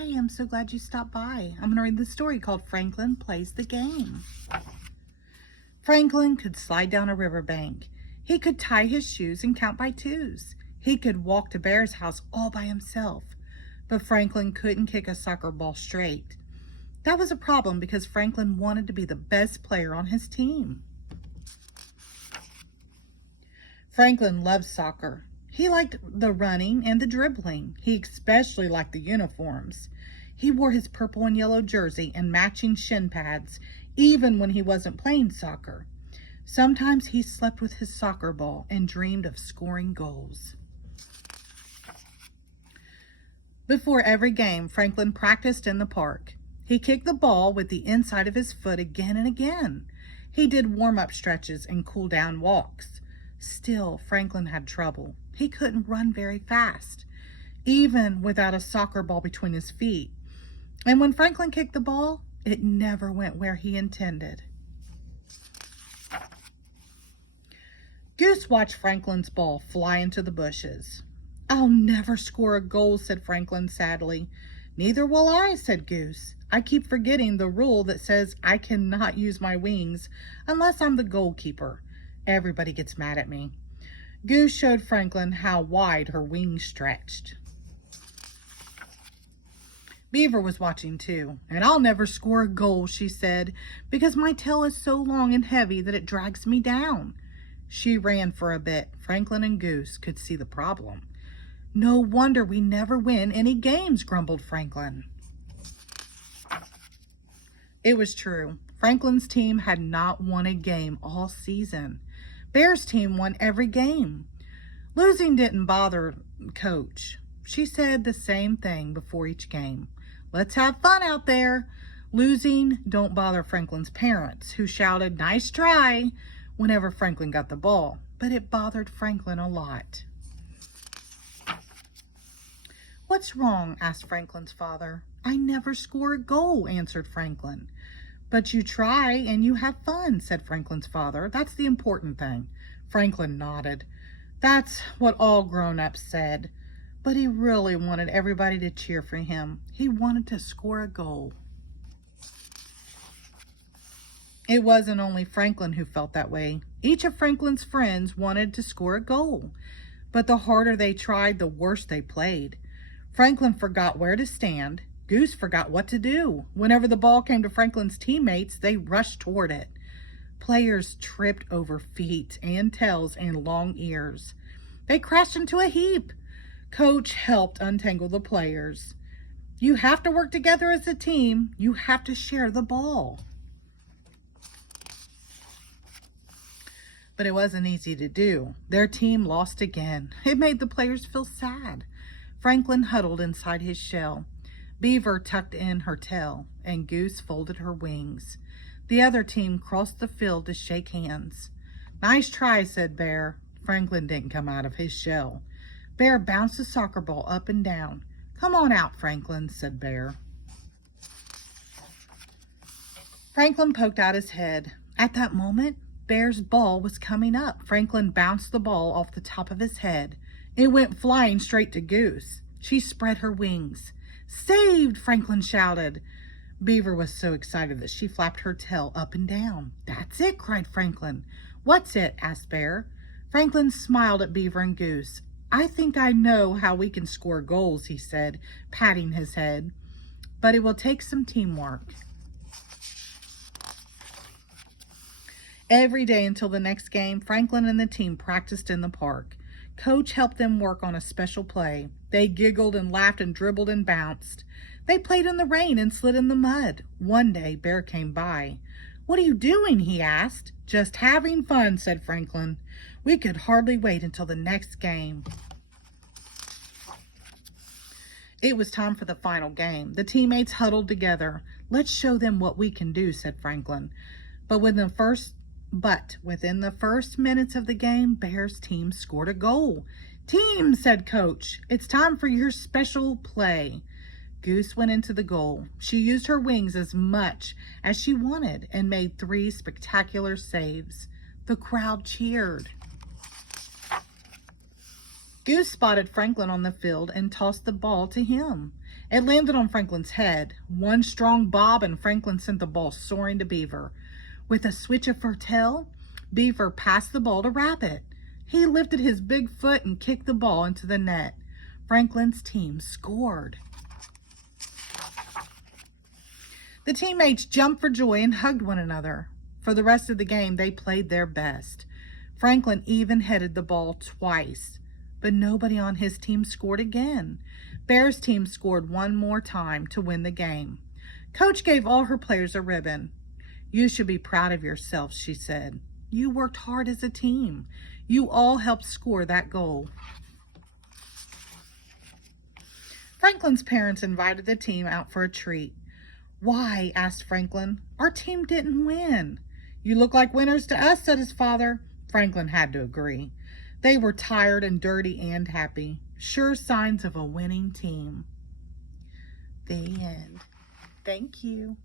Hi, I'm so glad you stopped by. I'm going to read the story called Franklin Plays the Game. Franklin could slide down a riverbank. He could tie his shoes and count by twos. He could walk to Bear's house all by himself. But Franklin couldn't kick a soccer ball straight. That was a problem because Franklin wanted to be the best player on his team. Franklin loved soccer. He liked the running and the dribbling. He especially liked the uniforms. He wore his purple and yellow jersey and matching shin pads, even when he wasn't playing soccer. Sometimes he slept with his soccer ball and dreamed of scoring goals. Before every game, Franklin practiced in the park. He kicked the ball with the inside of his foot again and again. He did warm-up stretches and cool-down walks. Still, Franklin had trouble. He couldn't run very fast, even without a soccer ball between his feet. And when Franklin kicked the ball, it never went where he intended. Goose watched Franklin's ball fly into the bushes. "I'll never score a goal," said Franklin sadly. "Neither will I," said Goose. "I keep forgetting the rule that says I cannot use my wings unless I'm the goalkeeper. Everybody gets mad at me." Goose showed Franklin how wide her wings stretched. Beaver was watching too. "And I'll never score a goal," she said, "because my tail is so long and heavy that it drags me down." She ran for a bit. Franklin and Goose could see the problem. "No wonder we never win any games," grumbled Franklin. It was true. Franklin's team had not won a game all season. Bear's team won every game. Losing didn't bother Coach. She said the same thing before each game. "Let's have fun out there." Losing don't bother Franklin's parents, who shouted, "Nice try," whenever Franklin got the ball. But it bothered Franklin a lot. "What's wrong?" asked Franklin's father. "I never score a goal," answered Franklin. "But you try and you have fun," said Franklin's father. "That's the important thing." Franklin nodded. That's what all grown-ups said. But he really wanted everybody to cheer for him. He wanted to score a goal. It wasn't only Franklin who felt that way. Each of Franklin's friends wanted to score a goal. But the harder they tried, the worse they played. Franklin forgot where to stand. Goose forgot what to do. Whenever the ball came to Franklin's teammates, they rushed toward it. Players tripped over feet and tails and long ears. They crashed into a heap. Coach helped untangle the players. You have to work together as a team. You have to share the ball. But it wasn't easy to do. Their team lost again. It made the players feel sad. Franklin huddled inside his shell. Beaver tucked in her tail, and Goose folded her wings. The other team crossed the field to shake hands. "Nice try," said Bear. Franklin didn't come out of his shell. Bear bounced the soccer ball up and down. "Come on out, Franklin," said Bear. Franklin poked out his head. At that moment, Bear's ball was coming up. Franklin bounced the ball off the top of his head. It went flying straight to Goose. She spread her wings. "Saved!" Franklin shouted. Beaver was so excited that she flapped her tail up and down. "That's it!" cried Franklin. "What's it?" asked Bear. Franklin smiled at Beaver and Goose. "I think I know how we can score goals," he said, patting his head. "But it will take some teamwork." Every day until the next game, Franklin and the team practiced in the park. Coach helped them work on a special play. They giggled and laughed and dribbled and bounced. They played in the rain and slid in the mud. One day, Bear came by. "What are you doing?" he asked. "Just having fun," said Franklin. We could hardly wait until the next game. It was time for the final game. The teammates huddled together. "Let's show them what we can do," said Franklin. But within the first minutes of the game, Bear's team scored a goal. "Team," said Coach, "it's time for your special play." Goose went into the goal. She used her wings as much as she wanted and made 3 spectacular saves. The crowd cheered. Goose spotted Franklin on the field and tossed the ball to him. It landed on Franklin's head. One strong bob, and Franklin sent the ball soaring to Beaver. With a switch of her tail, Beaver passed the ball to Rabbit. He lifted his big foot and kicked the ball into the net. Franklin's team scored. The teammates jumped for joy and hugged one another. For the rest of the game, they played their best. Franklin even headed the ball twice, but nobody on his team scored again. Bear's team scored one more time to win the game. Coach gave all her players a ribbon. "You should be proud of yourselves," she said. "You worked hard as a team. You all helped score that goal." Franklin's parents invited the team out for a treat. "Why?" asked Franklin. "Our team didn't win." "You look like winners to us," said his father. Franklin had to agree. They were tired and dirty and happy. Sure signs of a winning team. The end. Thank you.